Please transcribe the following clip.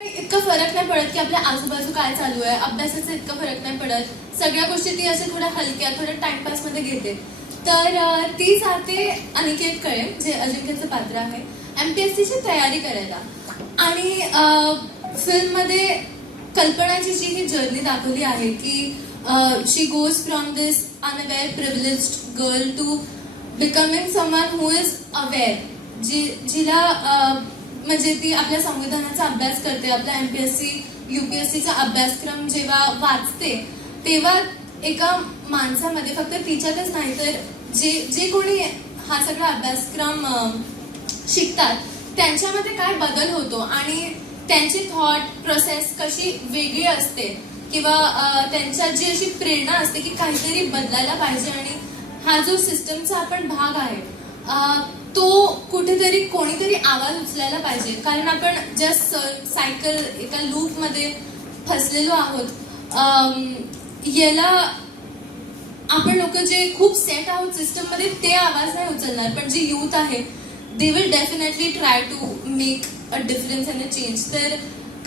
इतका फरक नाही पडत की आपल्या आजूबाजू काय चालू आहे, अभ्यासाचा इतका फरक नाही पडत. सगळ्या गोष्टी ती असे थोड्या हलक्या, थोड्या टाइमपास मध्ये घेते. तर ती जाते अनिकेत कळे, जे अजिंक्यचं पात्र आहे, MPSCची तयारी करायला. आणि फिल्म मध्ये कल्पनाची जी ही जर्नी दाखवली आहे की she goes from this unaware privileged girl to becoming someone who is aware, जिला म्हणजे ती आपल्या संविधानाचा अभ्यास करते, आपला MPSC UPSCचा अभ्यासक्रम जेव्हा वाचते तेव्हा एका माणसामध्ये, फक्त तिच्यातच नाही तर जे कोणी हा सगळा अभ्यासक्रम शिकतात त्यांच्यामध्ये काय बदल होतो आणि त्यांची थॉट प्रोसेस कशी वेगळी असते, किंवा त्यांच्यात जी अशी प्रेरणा असते की काहीतरी बदलायला पाहिजे. आणि हा जो सिस्टमचा आपण भाग आहे तो कुठेतरी कोणीतरी आवाज उचलायला पाहिजे, कारण आपण जस्ट सायकल एका लूप मध्ये फसलेलो आहोत. याला आपण लोक जे खूप सेट आहोत सिस्टम मध्ये ते आवाज नाही उचलणार, पण जे यूथ आहे they will definitely try to make a difference and a change. तर